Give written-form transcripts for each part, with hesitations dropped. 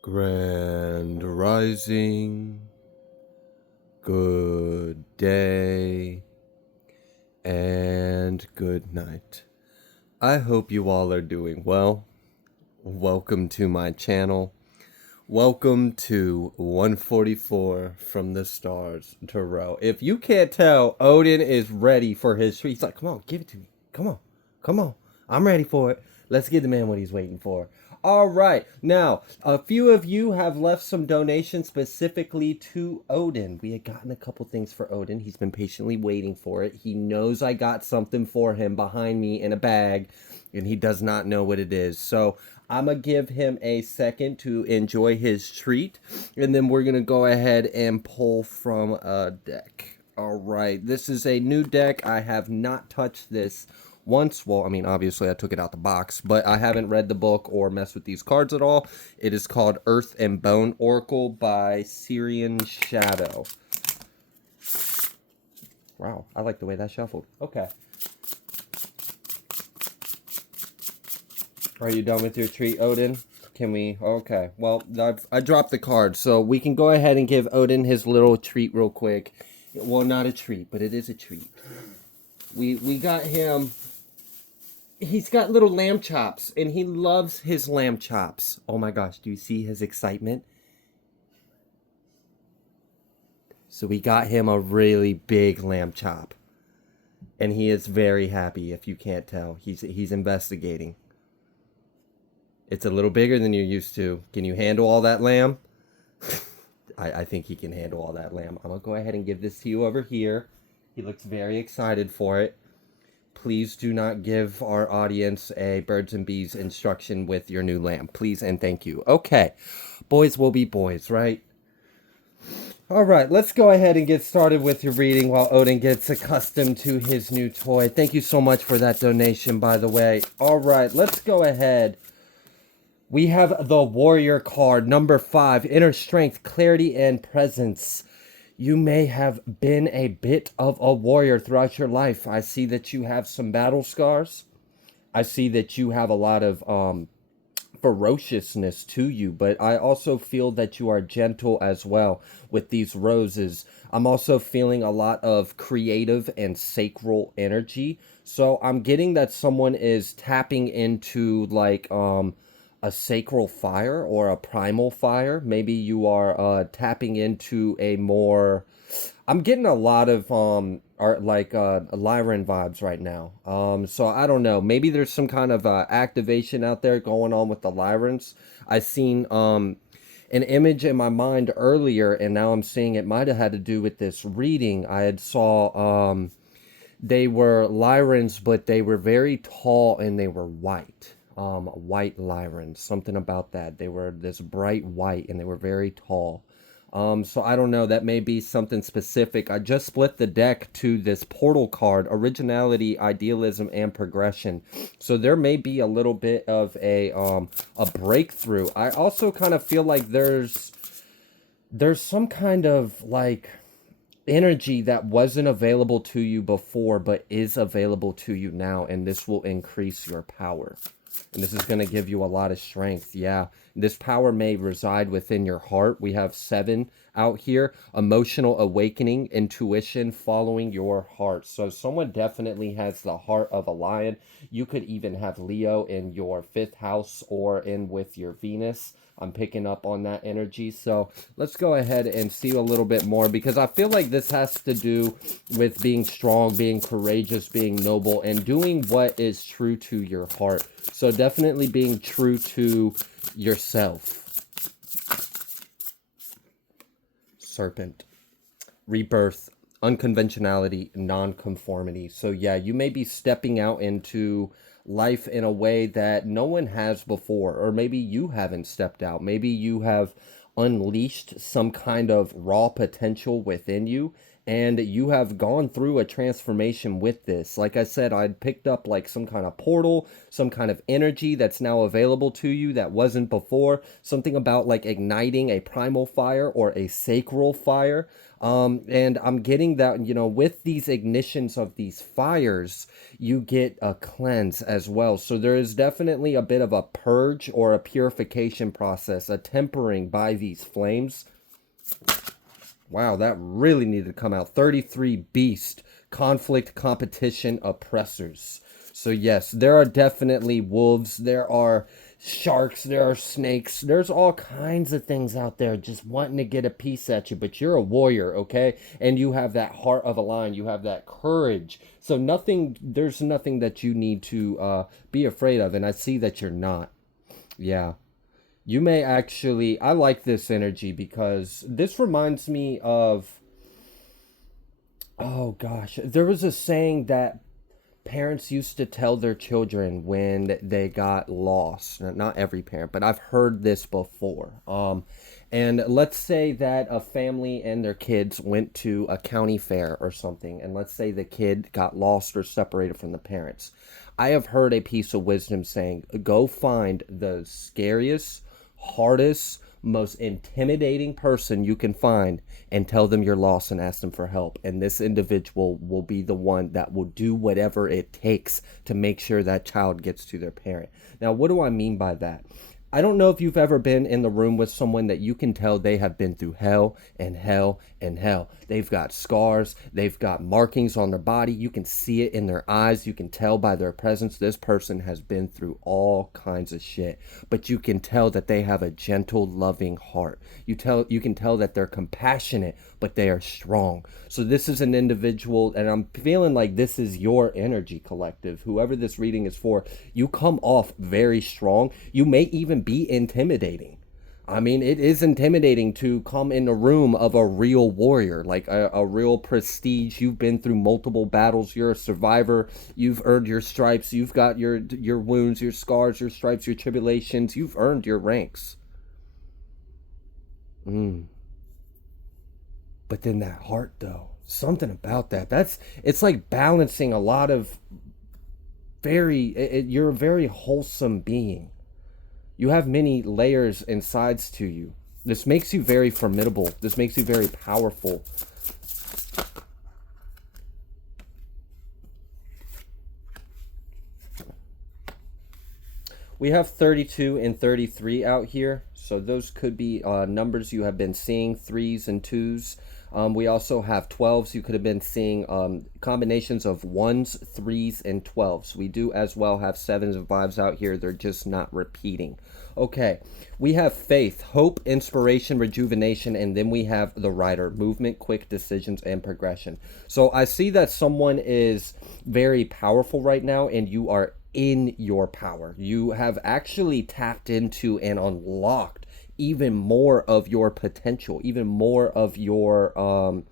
Grand Rising, good day, and good night. I hope you all are doing well. Welcome to my channel. Welcome to 144 from the stars to row. If you can't tell, Odin is ready for his treat. He's like, come on, give it to me. Come on. I'm ready for it. Let's give the man what he's waiting for. All right. Now, a few of you have left some donations specifically to Odin. We had gotten a couple things for Odin. He's been patiently waiting for it. He knows I got something for him behind me in a bag, and he does not know what it is. So I'm going to give him a second to enjoy his treat, and then we're going to go ahead and pull from a deck. All right. This is a new deck. I have not touched this once. Well, I mean, obviously I took it out the box, but I haven't read the book or messed with these cards at all. It is called Earth and Bone Oracle by Syrian Shadow. Wow, I like the way that shuffled. Okay. Are you done with your treat, Odin? Can we? Okay. Well, I dropped the card, so we can go ahead and give Odin his little treat real quick. Well, not a treat, but it is a treat. We got him. He's got little lamb chops, and he loves his lamb chops. Oh my gosh, do you see his excitement? So we got him a really big lamb chop. And he is very happy, if you can't tell. He's investigating. It's a little bigger than you're used to. Can you handle all that lamb? I think he can handle all that lamb. I'm going to go ahead and give this to you over here. He looks very excited for it. Please do not give our audience a birds and bees instruction with your new lamb. Please and thank you. Okay. Boys will be boys, right? All right, let's go ahead and get started with your reading while Odin gets accustomed to his new toy. Thank you so much for that donation, by the way. All right, let's go ahead. We have the Warrior card, number 5, Inner Strength, Clarity, and Presence. You may have been a bit of a warrior throughout your life. I see that you have some battle scars. I see that you have a lot of ferociousness to you, but I also feel that you are gentle as well with these roses. I'm also feeling a lot of creative and sacral energy. So I'm getting that someone is tapping into like a sacral fire or a primal fire. Maybe you are tapping into a more, I'm getting a lot of art like Lyran vibes right now. So I don't know. Maybe there's some kind of activation out there going on with the Lyrans. I seen an image in my mind earlier, and now I'm seeing it might have had to do with this reading. I had saw they were Lyrans, but they were very tall and they were white. White Lyrans, something about that. They were this bright white and they were very tall. So I don't know, that may be something specific. I just split the deck to this portal card, originality, idealism, and progression. So there may be a little bit of a breakthrough. I also kind of feel like there's some kind of like energy that wasn't available to you before but is available to you now, and this will increase your power. And this is going to give you a lot of strength. Yeah, this power may reside within your heart. We have 7 out here. Emotional awakening, intuition, following your heart. So someone definitely has the heart of a lion. You could even have Leo in your 5th house or in with your Venus. I'm picking up on that energy. So let's go ahead and see a little bit more, because I feel like this has to do with being strong, being courageous, being noble, and doing what is true to your heart. So definitely being true to yourself. Serpent. Rebirth. Unconventionality. Nonconformity. So yeah, you may be stepping out into life in a way that no one has before, or maybe you haven't stepped out. Maybe you have unleashed some kind of raw potential within you, and you have gone through a transformation with this. Like I said, I'd picked up like some kind of portal, some kind of energy that's now available to you that wasn't before, something about like igniting a primal fire or a sacral fire. And I'm getting that, with these ignitions of these fires, you get a cleanse as well. So there is definitely a bit of a purge or a purification process, a tempering by these flames. Wow, that really needed to come out. 33 beast, conflict, competition, oppressors. So yes, there are definitely wolves, there are sharks, there are snakes, there's all kinds of things out there just wanting to get a piece at you, but you're a warrior, okay? And you have that heart of a lion, you have that courage. So there's nothing that you need to be afraid of, and I see that you're not. Yeah. You may actually, I like this energy because this reminds me of, oh gosh, there was a saying that parents used to tell their children when they got lost. Not every parent, but I've heard this before. And let's say that a family and their kids went to a county fair or something, and let's say the kid got lost or separated from the parents. I have heard a piece of wisdom saying, go find the scariest, hardest, most intimidating person you can find and tell them you're lost and ask them for help. And this individual will be the one that will do whatever it takes to make sure that child gets to their parent. Now, what do I mean by that? I don't know if you've ever been in the room with someone that you can tell they have been through hell and hell and hell. They've got scars, they've got markings on their body. You can see it in their eyes. You can tell by their presence this person has been through all kinds of shit. But you can tell that they have a gentle, loving heart. You can tell that they're compassionate, but they are strong. So this is an individual, and I'm feeling like this is your energy, collective. Whoever this reading is for, you come off very strong. You may even be intimidating. I mean, it is intimidating to come in the room of a real warrior, like a real prestige. You've been through multiple battles. You're a survivor. You've earned your stripes. You've got your wounds, your scars, your stripes, your tribulations. You've earned your ranks. But then that heart, though, something about that. It's like balancing a lot of you're a very wholesome being. You have many layers and sides to you. This makes you very formidable. This makes you very powerful. We have 32 and 33 out here. So those could be numbers you have been seeing, threes and twos. We also have 12s. You could have been seeing combinations of ones, threes, and 12s. We do as well have sevens and fives out here. They're just not repeating. Okay, we have faith, hope, inspiration, rejuvenation, and then we have the rider, movement, quick decisions, and progression. So I see that someone is very powerful right now, and you are in your power. You have actually tapped into and unlocked even more of your potential, even more of your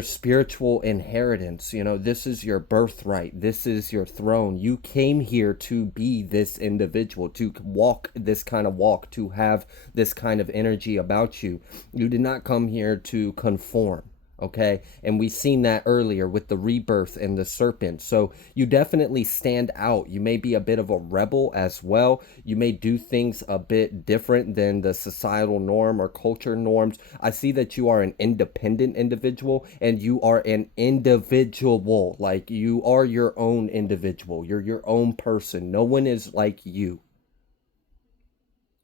spiritual inheritance. This is your birthright. This is your throne. You came here to be this individual, to walk this kind of walk, to have this kind of energy about you. You did not come here to conform. Okay, and we've seen that earlier with the rebirth and the serpent. So you definitely stand out. You may be a bit of a rebel as well. You may do things a bit different than the societal norm or culture norms. I see that you are an independent individual, and you are an individual. Like, you are your own individual. You're your own person. No one is like you.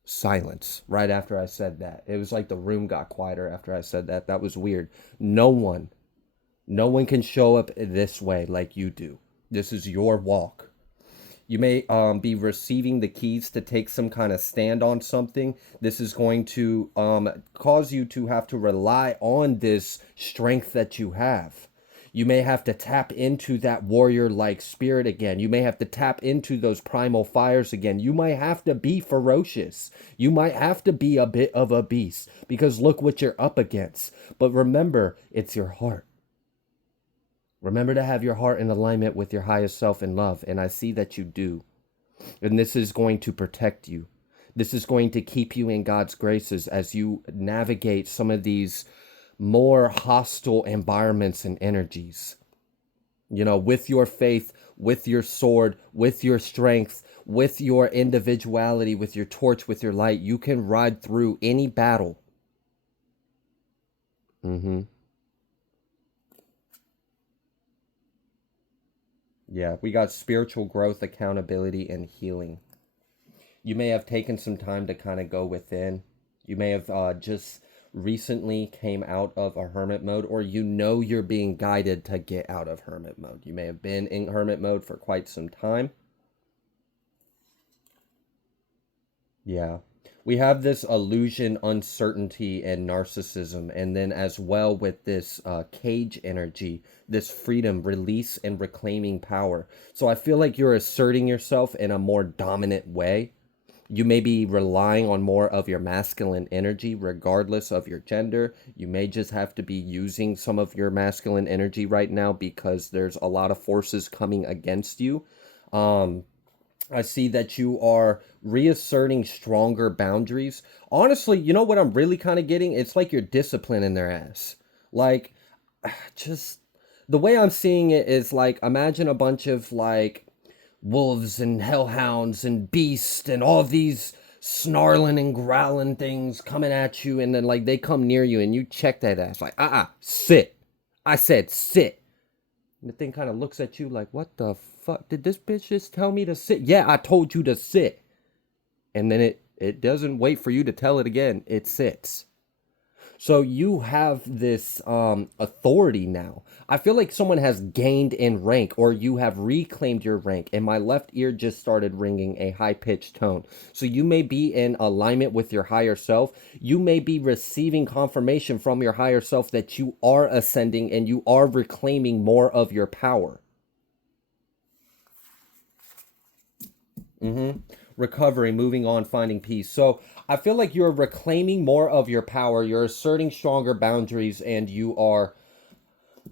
Silence right after I said that. It was like the room got quieter after I said that. That was weird. No one can show up this way like you do. This is your walk. You may be receiving the keys to take some kind of stand on something. This is going to cause you to have to rely on this strength that you have. You may have to tap into that warrior-like spirit again. You may have to tap into those primal fires again. You might have to be ferocious. You might have to be a bit of a beast, because look what you're up against. But remember, it's your heart. Remember to have your heart in alignment with your highest self in love, and I see that you do. And this is going to protect you. This is going to keep you in God's graces as you navigate some of these more hostile environments and energies. You know, with your faith, with your sword, with your strength, with your individuality, with your torch, with your light, you can ride through any battle. Mm-hmm. Yeah, we got spiritual growth, accountability, and healing. You may have taken some time to kind of go within. You may have just recently came out of a hermit mode, or you know you're being guided to get out of hermit mode. You may have been in hermit mode for quite some time. Yeah. We have this illusion, uncertainty, and narcissism. And then, as well, with this cage energy, this freedom, release, and reclaiming power. So, I feel like you're asserting yourself in a more dominant way. You may be relying on more of your masculine energy, regardless of your gender. You may just have to be using some of your masculine energy right now because there's a lot of forces coming against you. Um, I see that you are reasserting stronger boundaries. Honestly, you know what I'm really kind of getting? It's like you're disciplining their ass. Like, just the way I'm seeing it is like, imagine a bunch of like wolves and hellhounds and beasts and all these snarling and growling things coming at you, and then like they come near you and you check that ass like, sit. I said sit. And the thing kind of looks at you like, what the fuck? Did this bitch just tell me to sit? Yeah, I told you to sit. And then it doesn't wait for you to tell it again. It sits. So you have this authority now. I feel like someone has gained in rank, or you have reclaimed your rank. And my left ear just started ringing a high pitched tone. So you may be in alignment with your higher self. You may be receiving confirmation from your higher self that you are ascending and you are reclaiming more of your power. Mm-hmm. Recovery, moving on, finding peace. So I feel like you're reclaiming more of your power, you're asserting stronger boundaries, and you are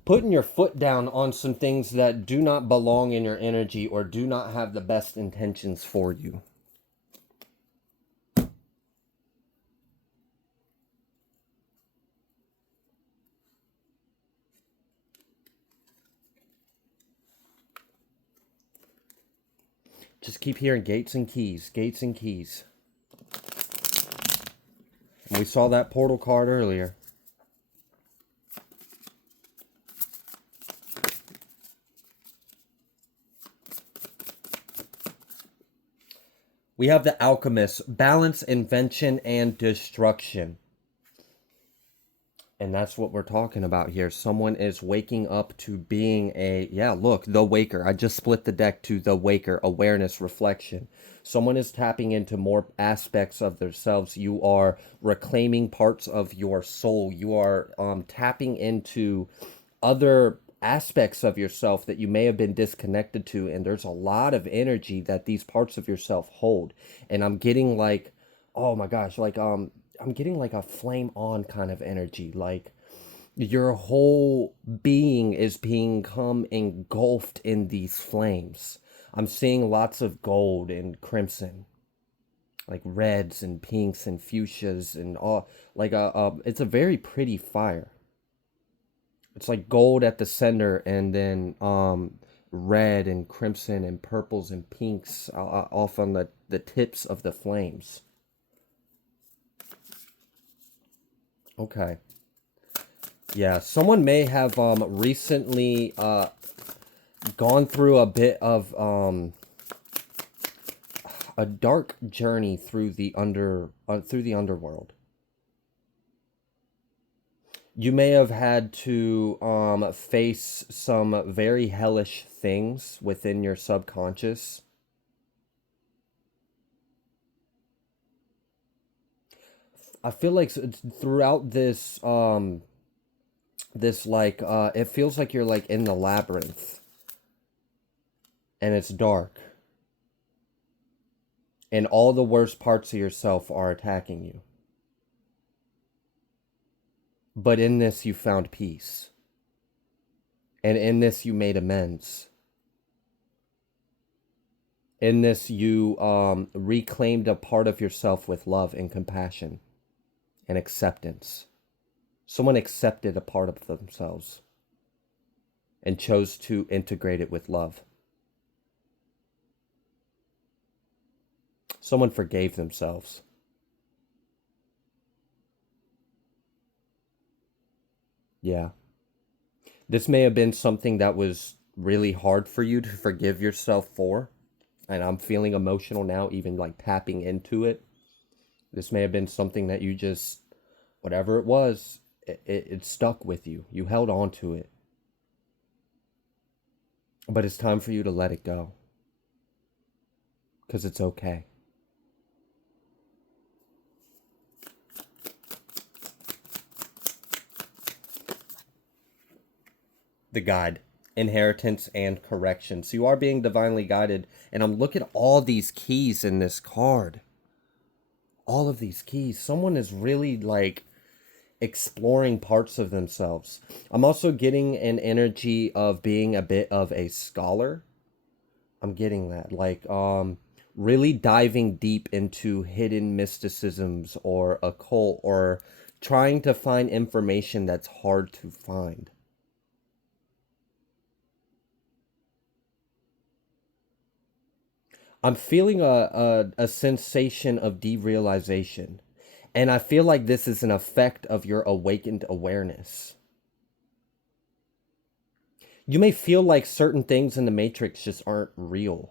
putting your foot down on some things that do not belong in your energy or do not have the best intentions for you. Just keep hearing gates and keys, gates and keys. And we saw that portal card earlier. We have the alchemist, balance, invention, and destruction. And that's what we're talking about here. Someone is waking up to being yeah, look, the waker. I just split the deck to the waker, awareness, reflection. Someone is tapping into more aspects of themselves. You are reclaiming parts of your soul. You are tapping into other aspects of yourself that you may have been disconnected to. And there's a lot of energy that these parts of yourself hold. And I'm getting like, oh my gosh, like I'm getting like a flame on kind of energy. Like your whole being is become engulfed in these flames. I'm seeing lots of gold and crimson, like reds and pinks and fuchsias and all. Like it's a very pretty fire. It's like gold at the center, and then red and crimson and purples and pinks off on the tips of the flames. Okay. Yeah, someone may have recently gone through a bit of a dark journey through the underworld. You may have had to face some very hellish things within your subconscious. I feel like throughout this like it feels like you're like in the labyrinth, and it's dark, and all the worst parts of yourself are attacking you. But in this you found peace, and in this you made amends. In this you reclaimed a part of yourself with love and compassion and acceptance. Someone accepted a part of themselves and chose to integrate it with love. Someone forgave themselves. Yeah. This may have been something that was really hard for you to forgive yourself for. And I'm feeling emotional now, even like tapping into it. This may have been something that you just, whatever it was, it stuck with you. You held on to it. But it's time for you to let it go. Because it's okay. The guide, inheritance, and correction. So you are being divinely guided. And I'm looking at all these keys in this card. All of these keys. Someone is really like exploring parts of themselves. I'm also getting an energy of being a bit of a scholar. I'm getting that. Like, really diving deep into hidden mysticisms or occult or trying to find information that's hard to find. I'm feeling a sensation of derealization. And I feel like this is an effect of your awakened awareness. You may feel like certain things in the Matrix just aren't real.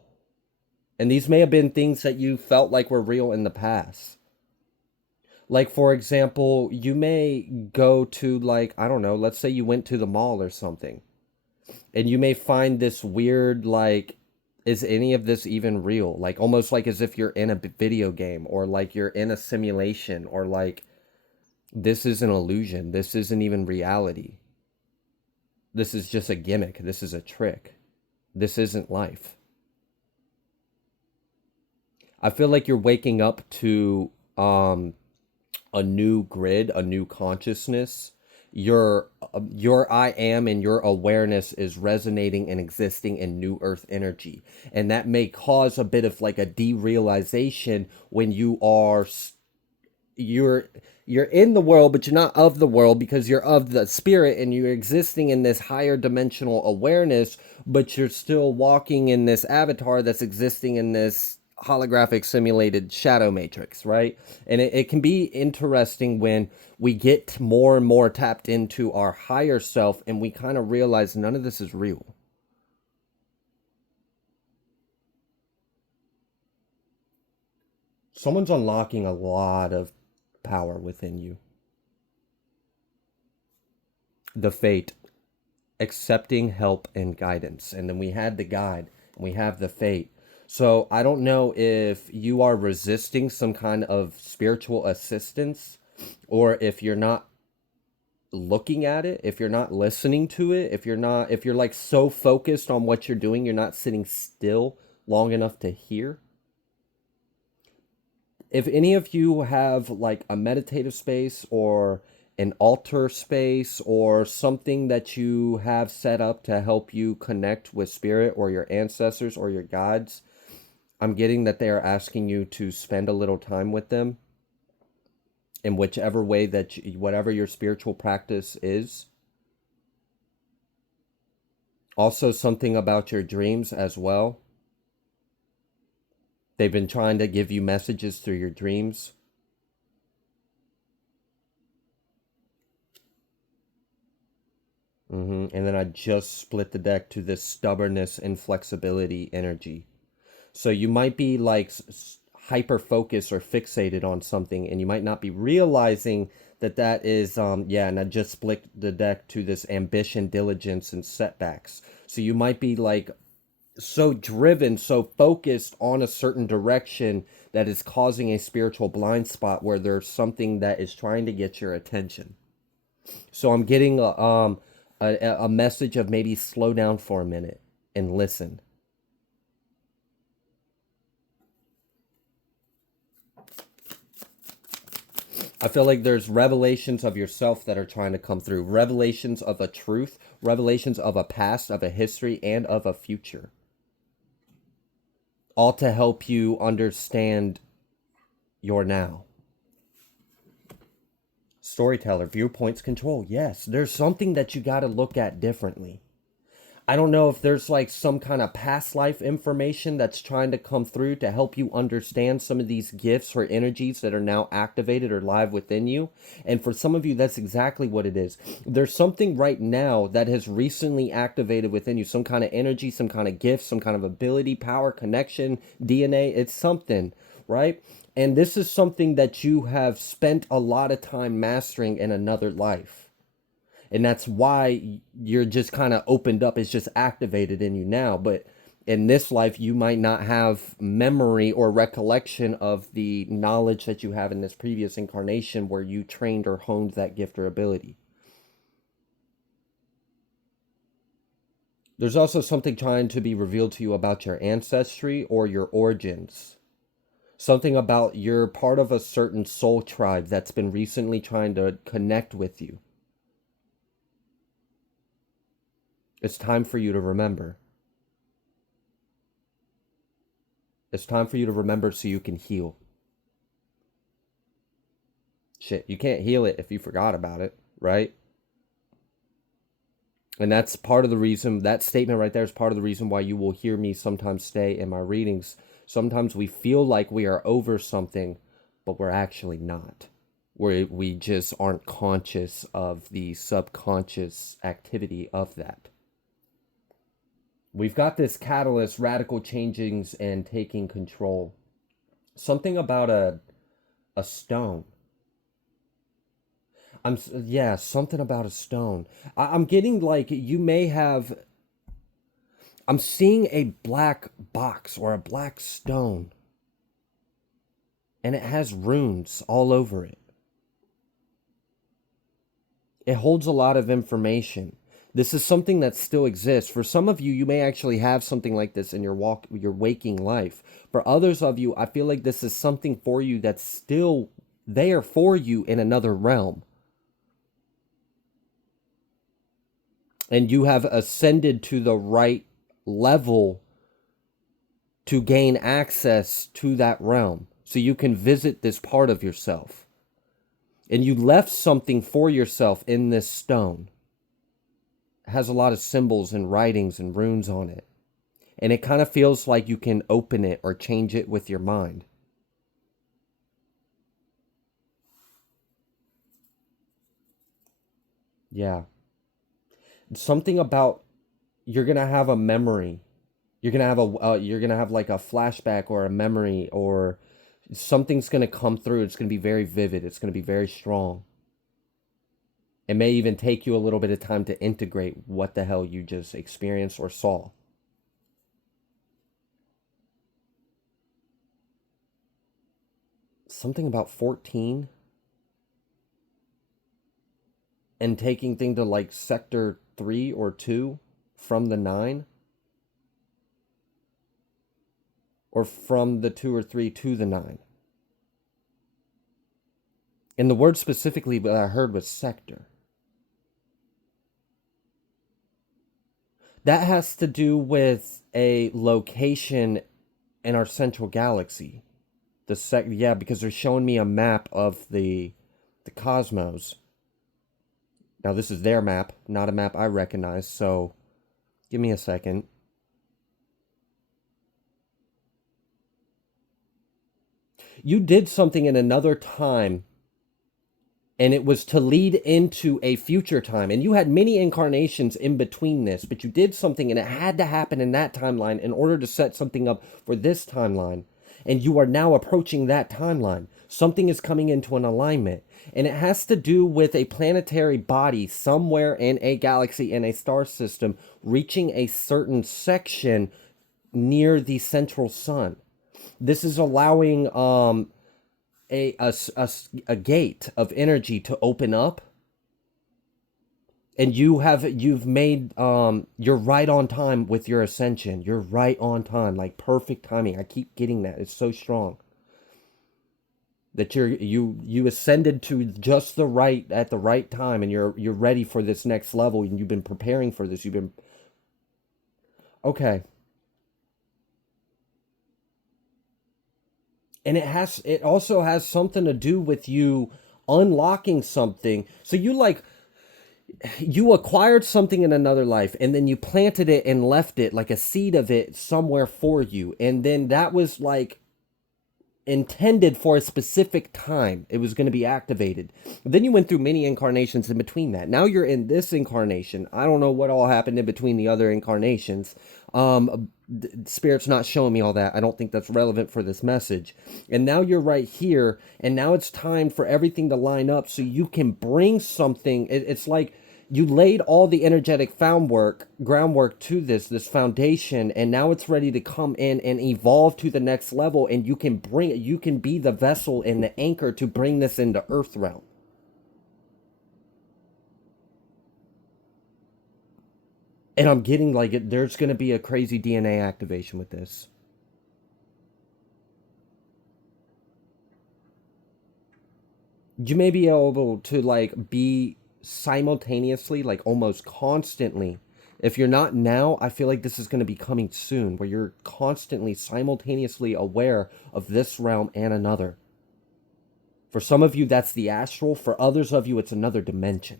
And these may have been things that you felt like were real in the past. Like, for example, you may go to, like, I don't know, let's say you went to the mall or something. And you may find this weird, like, is any of this even real? Like, almost like as if you're in a video game or like you're in a simulation or like this is an illusion. This isn't even reality. This is just a gimmick. This is a trick. This isn't life. I feel like you're waking up to a new grid, a new consciousness. Your I am and your awareness is resonating and existing in new earth energy. And that may cause a bit of like a derealization when you're you're in the world but you're not of the world because you're of the spirit and you're existing in this higher dimensional awareness, but you're still walking in this avatar that's existing in this holographic simulated shadow matrix, right? And it can be interesting when we get more and more tapped into our higher self and we kind of realize none of this is real. Someone's unlocking a lot of power within you. The fate, accepting help and guidance. And then we had the guide and we have the fate. So I don't know if you are resisting some kind of spiritual assistance or if you're not looking at it, if you're not listening to it, if you're like so focused on what you're doing, you're not sitting still long enough to hear. If any of you have like a meditative space or an altar space or something that you have set up to help you connect with spirit or your ancestors or your guides, I'm getting that they are asking you to spend a little time with them in whichever way that whatever your spiritual practice is. Also, something about your dreams as well. They've been trying to give you messages through your dreams. And then I just split the deck to this stubbornness and flexibility energy. So you might be like hyper focused or fixated on something, and you might not be realizing that that is, yeah, and I just split the deck to this ambition, diligence, and setbacks. So you might be like so driven, so focused on a certain direction that is causing a spiritual blind spot where there's something that is trying to get your attention. So I'm getting a message of maybe slow down for a minute and listen. I feel like there's revelations of yourself that are trying to come through, revelations of a truth, revelations of a past, of a history, and of a future, all to help you understand your now. Storyteller, viewpoints, control. Yes, there's something that you got to look at differently. I don't know if there's like some kind of past life information that's trying to come through to help you understand some of these gifts or energies that are now activated or live within you. And for some of you, that's exactly what it is. There's something right now that has recently activated within you, some kind of energy, some kind of gift, some kind of ability, power, connection, DNA. It's something, right? And this is something that you have spent a lot of time mastering in another life. And that's why you're just kind of opened up. It's just activated in you now. But in this life, you might not have memory or recollection of the knowledge that you have in this previous incarnation where you trained or honed that gift or ability. There's also something trying to be revealed to you about your ancestry or your origins. Something about you're part of a certain soul tribe that's been recently trying to connect with you. It's time for you to remember. It's time for you to remember so you can heal. Shit, you can't heal it if you forgot about it, right? And that's part of the reason, that statement right there is part of the reason why you will hear me sometimes stay in my readings. Sometimes we feel like we are over something, but we're actually not. We just aren't conscious of the subconscious activity of that. We've got this catalyst, radical changings and taking control. Something about a stone. Yeah, something about a stone. I'm getting like you may have. I'm seeing a black box or a black stone, and it has runes all over it. It holds a lot of information. This is something that still exists. For some of you, you may actually have something like this in your waking life. For others of you, I feel like this is something for you that's still there for you in another realm. And you have ascended to the right level to gain access to that realm. So you can visit this part of yourself. And you left something for yourself in this stone. It has a lot of symbols and writings and runes on it. And it kind of feels like you can open it or change it with your mind. Yeah. Something about you're going to have a memory. You're going to have you're going to have like a flashback or a memory, or something's going to come through. It's going to be very vivid. It's going to be very strong. It may even take you a little bit of time to integrate what the hell you just experienced or saw. Something about 14 and taking thing to like sector 3 or 2 from the 9, or from the 2 or 3 to the 9. And the word specifically that I heard was sector. That has to do with a location in our central galaxy. Yeah, because they're showing me a map of the cosmos. Now this is their map, not a map I recognize, so give me a second. You did something in another time, and it was to lead into a future time. And you had many incarnations in between this, but you did something and it had to happen in that timeline in order to set something up for this timeline. And you are now approaching that timeline. Something is coming into an alignment. And it has to do with a planetary body somewhere in a galaxy, in a star system, reaching a certain section near the central sun. This is allowing a gate of energy to open up, and you've made you're right on time with your ascension. You're right on time, like perfect timing. I keep getting that. It's so strong that you ascended to just the right at the right time, and you're ready for this next level, and you've been preparing for this. You've been okay. And it also has something to do with you unlocking something. So you acquired something in another life, and then you planted it and left it like a seed of it somewhere for you, and then that was like intended for a specific time. It was going to be activated. Then you went through many incarnations in between that. Now you're in this incarnation. I don't know what all happened in between the other incarnations. Spirit's not showing me all that. I don't think that's relevant for this message. And now you're right here, and now it's time for everything to line up so you can bring something. It's like you laid all the energetic groundwork to this foundation, and now it's ready to come in and evolve to the next level, and you can be the vessel and the anchor to bring this into earth realm. And I'm getting like there's going to be a crazy DNA activation with this. You may be able to like be simultaneously, like almost constantly. If you're not now, I feel like this is going to be coming soon, where you're constantly simultaneously aware of this realm and another. For some of you, that's the astral. For others of you, it's another dimension.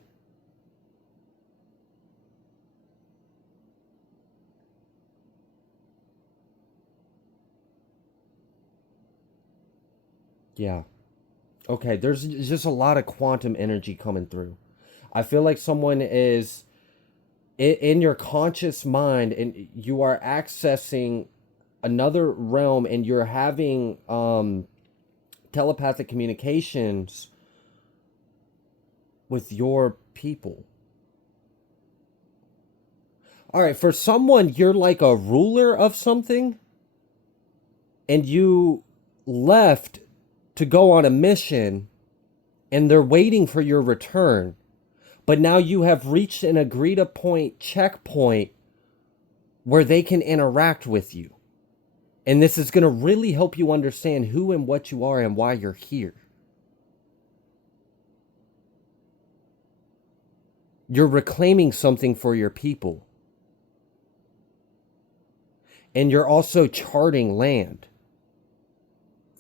Yeah. Okay, there's just a lot of quantum energy coming through. I feel like someone is in your conscious mind, and you are accessing another realm, and you're having telepathic communications with your people. All right, for someone, you're like a ruler of something, and you left to go on a mission, and they're waiting for your return. But now you have reached an agreed upon checkpoint where they can interact with you. And this is going to really help you understand who and what you are and why you're here. You're reclaiming something for your people. And you're also charting land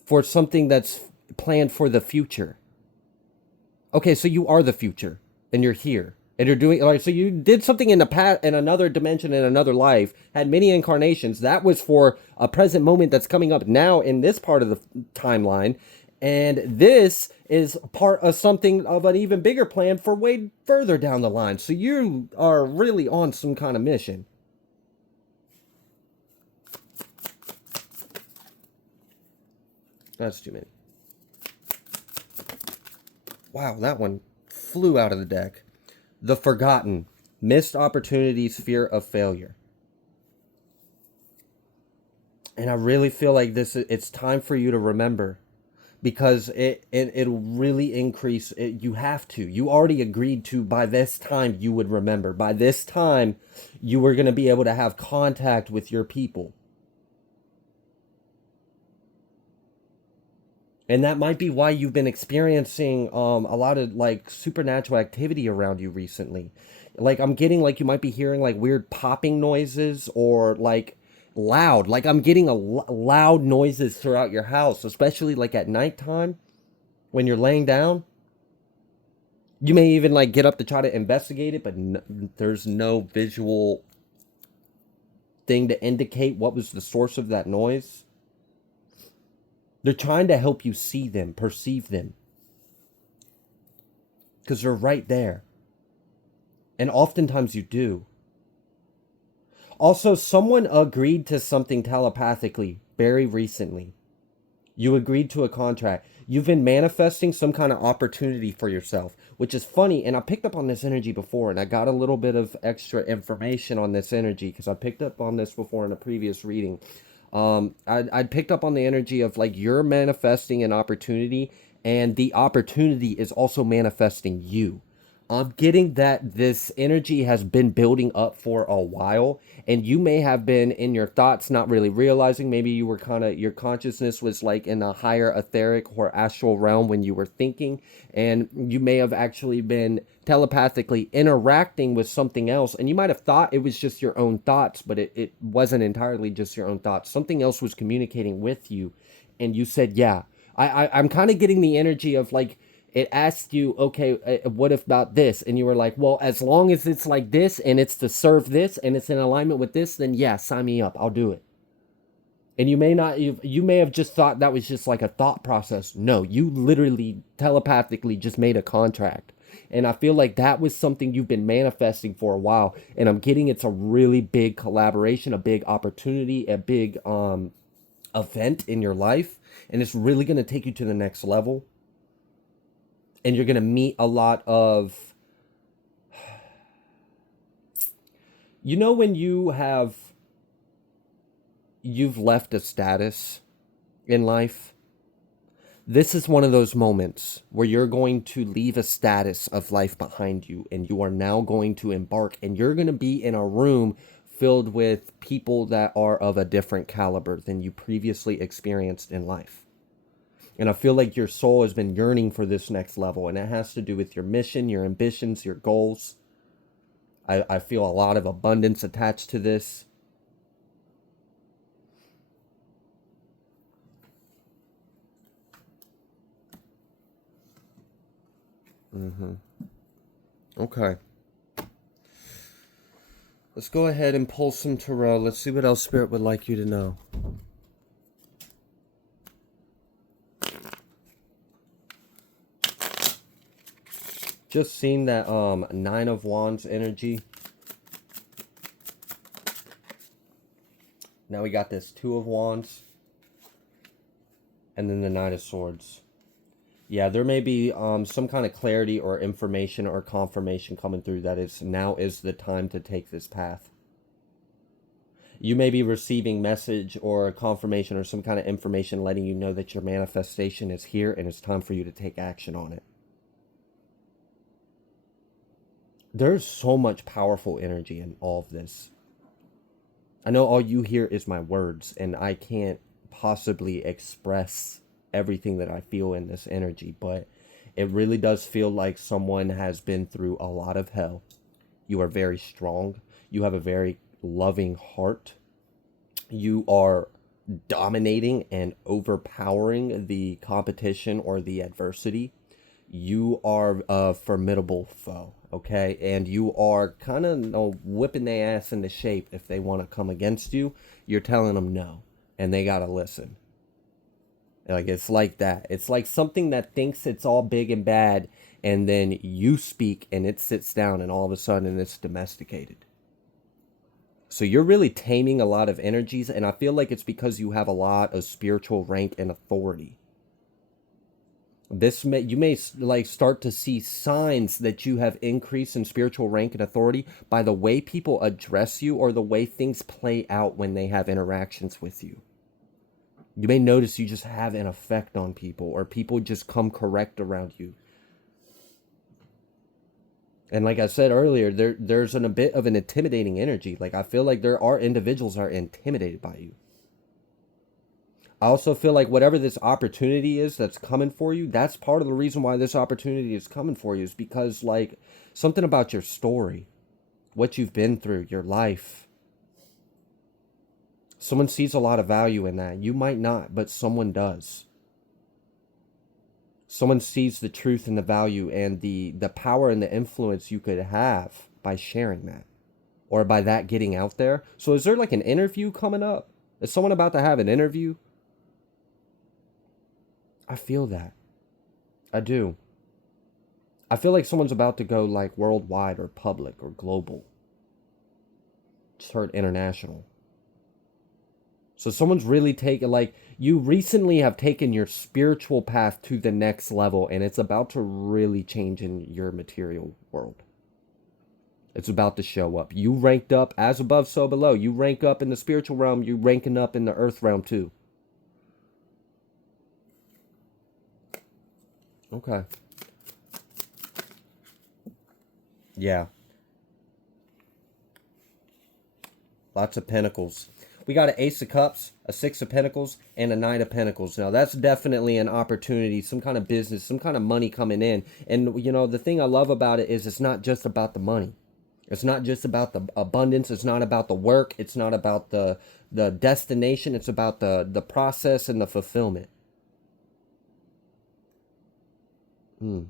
for something that's planned for the future. Okay, so you are the future, and you're here, and you're doing like, so you did something in the past, in another dimension, in another life, had many incarnations. That was for a present moment that's coming up now in this part of the timeline, and this is part of something of an even bigger plan for way further down the line. So you are really on some kind of mission. That's too many. Wow, that one flew out of the deck. The forgotten, missed opportunities, fear of failure. And I really feel like it's time for you to remember, because it'll really increase it. You have to. You already agreed to, by this time you would remember. By this time you were going to be able to have contact with your people. And that might be why you've been experiencing a lot of like supernatural activity around you recently. Like I'm getting like you might be hearing like weird popping noises, or like loud. Like I'm getting loud noises throughout your house, especially like at nighttime when you're laying down. You may even like get up to try to investigate it, but there's no visual thing to indicate what was the source of that noise. They're trying to help you see them, perceive them, because they're right there. And oftentimes you do. Also, someone agreed to something telepathically very recently. You agreed to a contract. You've been manifesting some kind of opportunity for yourself, which is funny. And I picked up on this energy before, and I got a little bit of extra information on this energy because I picked up on this before in a previous reading. I'd picked up on the energy of like you're manifesting an opportunity, and the opportunity is also manifesting you. I'm getting that this energy has been building up for a while, and you may have been in your thoughts not really realizing. Maybe you were kind of, your consciousness was like in a higher etheric or astral realm when you were thinking, and you may have actually been telepathically interacting with something else, and you might have thought it was just your own thoughts, but it wasn't entirely just your own thoughts. Something else was communicating with you, and you said, yeah. I'm kind of getting the energy of like, it asked you, okay, what if about this? And you were like, well, as long as it's like this and it's to serve this and it's in alignment with this, then yeah, sign me up. I'll do it. And you may not, you may have just thought that was just like a thought process. No, you literally telepathically just made a contract. And I feel like that was something you've been manifesting for a while. And I'm getting it's a really big collaboration, a big opportunity, a big event in your life. And it's really going to take you to the next level. And you're going to meet a lot of, when you've left a status in life, this is one of those moments where you're going to leave a status of life behind you and you are now going to embark, and you're going to be in a room filled with people that are of a different caliber than you previously experienced in life. And I feel like your soul has been yearning for this next level, and it has to do with your mission, your ambitions, your goals. I feel a lot of abundance attached to this. Okay. Let's go ahead and pull some tarot. Let's see what else Spirit would like you to know. Just seen that Nine of Wands energy. Now we got this Two of Wands. And then the Knight of Swords. Yeah, there may be some kind of clarity or information or confirmation coming through that now is the time to take this path. You may be receiving message or confirmation or some kind of information letting you know that your manifestation is here and it's time for you to take action on it. There's so much powerful energy in all of this. I know all you hear is my words, and I can't possibly express everything that I feel in this energy, but it really does feel like someone has been through a lot of hell. You are very strong. You have a very loving heart. You are dominating and overpowering the competition or the adversity. You are a formidable foe, okay? And you are kind of whipping their ass into shape if they want to come against you. You're telling them no, and they got to listen. Like, it's like that. It's like something that thinks it's all big and bad, and then you speak and it sits down and all of a sudden it's domesticated. So you're really taming a lot of energies, and I feel like it's because you have a lot of spiritual rank and authority. You may like start to see signs that you have increased in spiritual rank and authority by the way people address you or the way things play out when they have interactions with you. You may notice you just have an effect on people, or people just come correct around you. And like I said earlier, there's a bit of an intimidating energy. Like, I feel like there are individuals that are intimidated by you. I also feel like whatever this opportunity is that's coming for you, that's part of the reason why this opportunity is coming for you, is because, like, something about your story, what you've been through, your life. Someone sees a lot of value in that. You might not, but someone does. Someone sees the truth and the value and the power and the influence you could have by sharing that, or by that getting out there. So is there like an interview coming up? Is someone about to have an interview? I feel that. I do. I feel like someone's about to go like worldwide or public or global. Just heard international. So someone's really taken, like, you recently have taken your spiritual path to the next level, and it's about to really change in your material world. It's about to show up. You ranked up as above, so below. You rank up in the spiritual realm, you ranking up in the earth realm too. Okay. Yeah. Lots of pentacles. We got an Ace of Cups, a Six of Pentacles, and a Nine of Pentacles. Now, that's definitely an opportunity, some kind of business, some kind of money coming in. And, you know, the thing I love about it is it's not just about the money. It's not just about the abundance. It's not about the work. It's not about the destination. It's about the process and the fulfillment. Mm,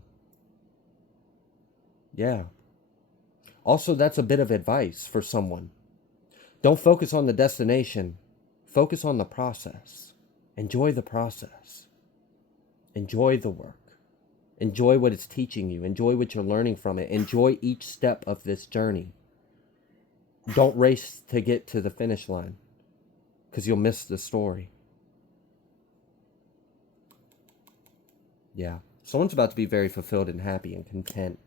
yeah. Also, that's a bit of advice for someone. Don't focus on the destination, focus on the process. Enjoy the process. Enjoy the work. Enjoy what it's teaching you. Enjoy what you're learning from it. Enjoy each step of this journey. Don't race to get to the finish line because you'll miss the story. Yeah. Someone's about to be very fulfilled and happy and content.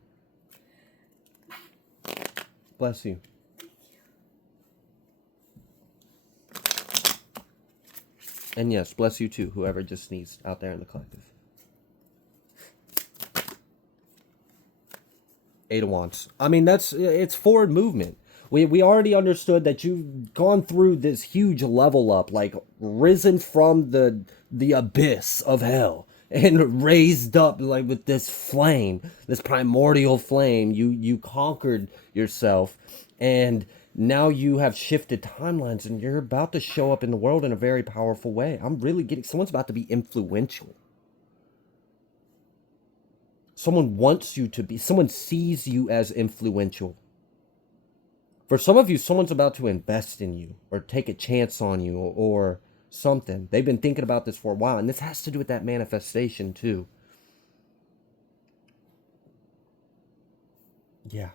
Bless you. And yes, bless you too, whoever just sneezed out there in the collective. Eight of Wands. I mean, it's forward movement. We already understood that you've gone through this huge level up, like risen from the abyss of hell and raised up like with this flame, this primordial flame. You conquered yourself, and now you have shifted timelines, and you're about to show up in the world in a very powerful way. I'm really getting someone's about to be influential. Someone wants you to be, someone sees you as influential. For some of you, someone's about to invest in you or take a chance on you or something. They've been thinking about this for a while, and this has to do with that manifestation too. Yeah.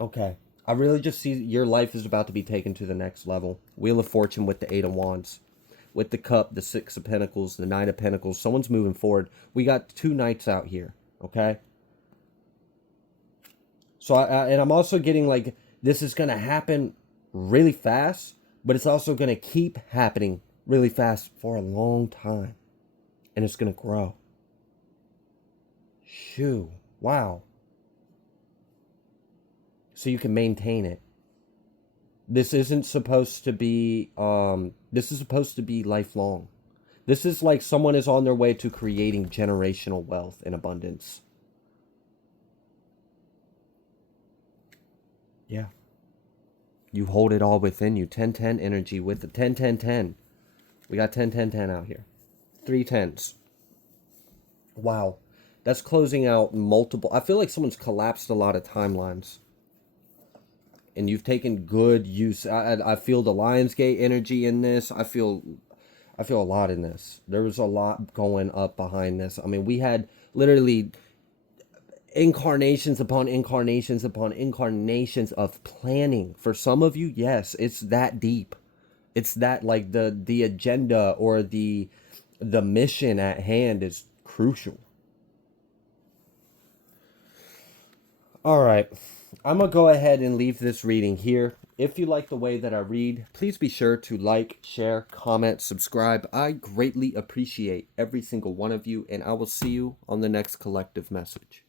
Okay. I really just see your life is about to be taken to the next level. Wheel of Fortune with the Eight of Wands. With the Cup, the Six of Pentacles, the Nine of Pentacles. Someone's moving forward. We got two knights out here. Okay? So, and I'm also getting like, this is going to happen really fast, but it's also going to keep happening really fast for a long time. And it's going to grow. Shoo. Wow. So you can maintain it. This isn't supposed to be, this is supposed to be lifelong. This is like someone is on their way to creating generational wealth and abundance. Yeah. You hold it all within you. 10-10 energy with the 10-10-10. We got 10-10-10 out here. 3 tens. Wow. That's closing out multiple. I feel like someone's collapsed a lot of timelines. And you've taken good use. I feel the Lionsgate energy in this. I feel a lot in this. There was a lot going up behind this. I mean, we had literally incarnations upon incarnations upon incarnations of planning. For some of you, yes, it's that deep. It's that like the agenda or the mission at hand is crucial. All right. I'm going to go ahead and leave this reading here. If you like the way that I read, please be sure to like, share, comment, subscribe. I greatly appreciate every single one of you, and I will see you on the next collective message.